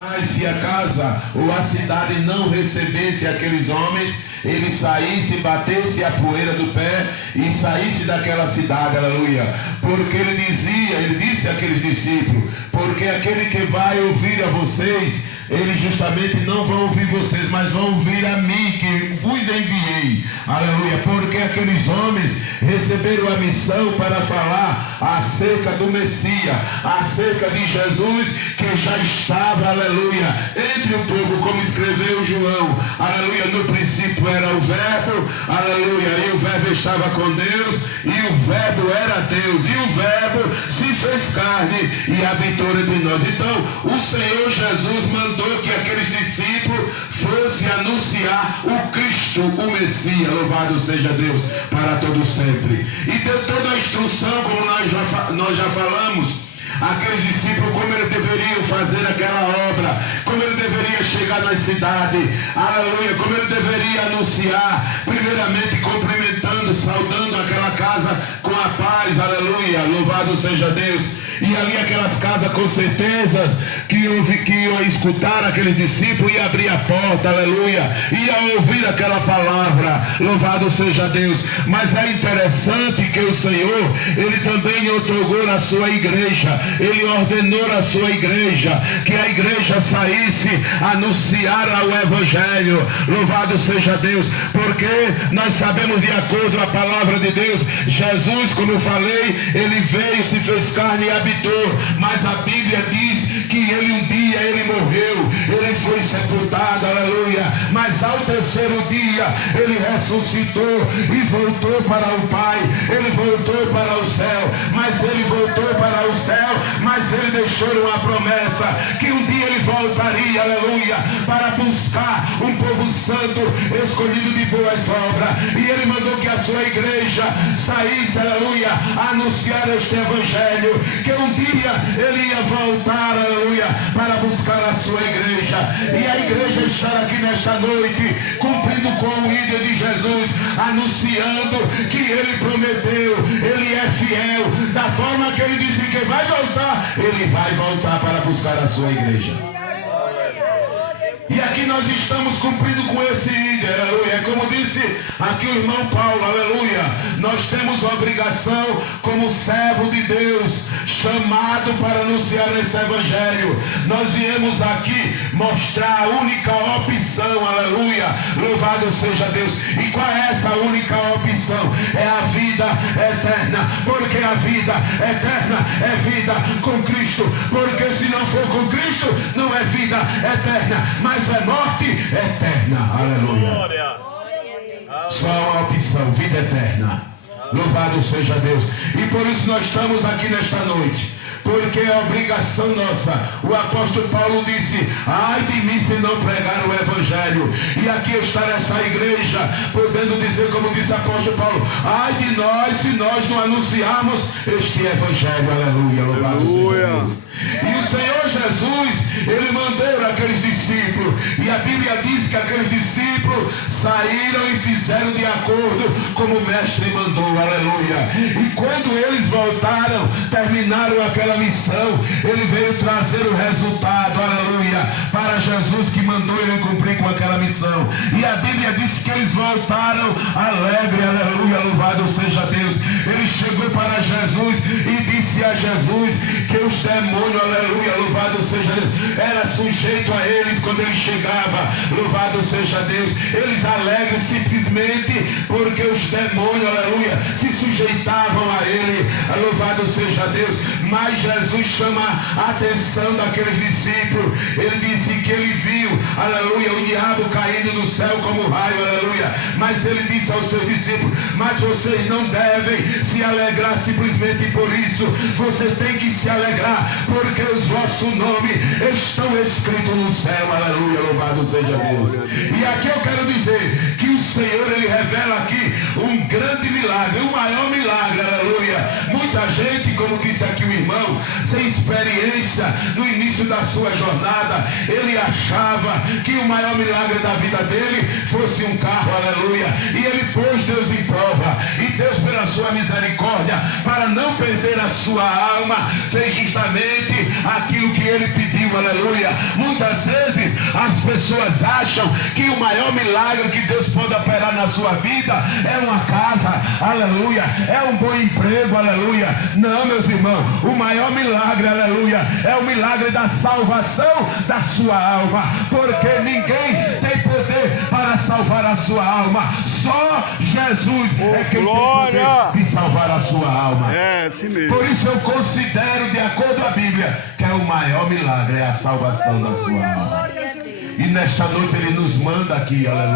Mas se a casa ou a cidade não recebesse aqueles homens, ele saísse, batesse a poeira do pé e saísse daquela cidade, aleluia. Porque ele disse àqueles discípulos, porque aquele que vai ouvir a vocês, eles justamente não vão ouvir vocês, mas vão ouvir a mim, que vos enviei, aleluia. Porque aqueles homens receberam a missão para falar acerca do Messias, acerca de Jesus, que já estava, aleluia, entre o povo, como escreveu João, aleluia. No princípio era o verbo, aleluia, e o verbo estava com Deus, e o verbo era Deus, e o verbo se fez carne e habitou entre nós. Então o Senhor Jesus mandou que aqueles discípulos fossem anunciar o Cristo, o Messias, louvado seja Deus para todo sempre, e deu toda a instrução, como nós já falamos, aqueles discípulos, como eles deveriam fazer aquela obra, como ele deveria chegar na cidade, aleluia, como ele deveria anunciar, primeiramente cumprimentando, saudando aquela casa com a paz, aleluia, louvado seja Deus. E ali aquelas casas, com certeza, que iam escutar aqueles discípulos e abrir a porta, aleluia, ia ouvir aquela palavra, louvado seja Deus. Mas é interessante que o Senhor, ele também otorgou na sua igreja, ele ordenou na sua igreja, que a igreja saísse anunciar o evangelho, louvado seja Deus, porque nós sabemos, de acordo com a palavra de Deus, Jesus, como eu falei, ele veio, se fez carne e habitou, mas a Bíblia diz que ele um dia ele morreu, ele foi sepultado, aleluia, mas ao terceiro dia ele ressuscitou e voltou para o Pai, ele voltou para o céu, mas ele voltou para o céu, mas ele deixou uma promessa, que um dia ele voltaria, aleluia, para buscar um povo santo, escolhido de boas obras, e ele mandou que a sua igreja saísse, aleluia, a anunciar este evangelho, que um dia ele ia voltar, aleluia, para buscar a sua igreja, e a igreja está aqui nesta noite, cumprindo com o ídolo de Jesus, anunciando que ele prometeu, ele é fiel, da forma que ele disse que vai voltar, ele vai voltar para buscar a sua igreja. E aqui nós estamos cumprindo com esse ídolo, aleluia. Como disse aqui o irmão Paulo, aleluia, nós temos a obrigação, como servo de Deus, chamado para anunciar esse evangelho. Nós viemos aqui mostrar a única opção, aleluia, louvado seja Deus. E qual é essa única opção? É a vida eterna, porque a vida eterna é vida com Cristo, porque se não for com Cristo, não é vida eterna, mas é morte eterna, aleluia. Só uma opção, vida eterna, louvado seja Deus. E por isso nós estamos aqui nesta noite, porque é obrigação nossa. O apóstolo Paulo disse, ai de mim se não pregar o evangelho. E aqui está essa igreja, podendo dizer, como disse o apóstolo Paulo, ai de nós se nós não anunciarmos este evangelho, aleluia, louvado seja Deus. E o Senhor Jesus, ele mandou aqueles discípulos, e a Bíblia diz que aqueles discípulos saíram e fizeram de acordo como o mestre mandou, aleluia. E quando eles voltaram, terminaram aquela missão, ele veio trazer o resultado, aleluia, para Jesus, que mandou ele cumprir com aquela missão. E a Bíblia diz que eles voltaram alegre, aleluia, louvado seja Deus. Ele chegou para Jesus e disse a Jesus que os demônios, aleluia, louvado seja Deus, era sujeito a eles quando ele chegava, louvado seja Deus. Eles alegres simplesmente porque os demônios, aleluia, se sujeitavam a ele, louvado seja Deus. Mas Jesus chama a atenção daqueles discípulos. Ele disse que ele viu, aleluia, o diabo caindo do céu como raio, aleluia. Mas ele disse aos seus discípulos, mas vocês não devem se alegrar simplesmente por isso. Você tem que se alegrar porque os vossos nomes estão escritos no céu, aleluia, louvado seja Deus. E aqui eu quero dizer que o Senhor, ele revela aqui um grande milagre, o maior milagre, aleluia. Muita gente, como disse aqui o irmão, sem experiência no início da sua jornada, ele achava que o maior milagre da vida dele fosse um carro, aleluia. E ele pôs Deus em prova, e Deus, pela sua misericórdia, para não perder a sua sua alma, fez justamente aquilo que ele pediu, aleluia. Muitas vezes as pessoas acham que o maior milagre que Deus pode operar na sua vida é uma casa, aleluia, é um bom emprego, aleluia. Não, meus irmãos, o maior milagre, aleluia, é o milagre da salvação da sua alma, porque ninguém tem poder para salvar a sua alma, só Jesus é quem tem poder de salvar a sua alma. É, assim mesmo. Por isso eu considero, de acordo com a Bíblia, que é o maior milagre, é a salvação da sua alma. E nesta noite ele nos manda aqui, aleluia.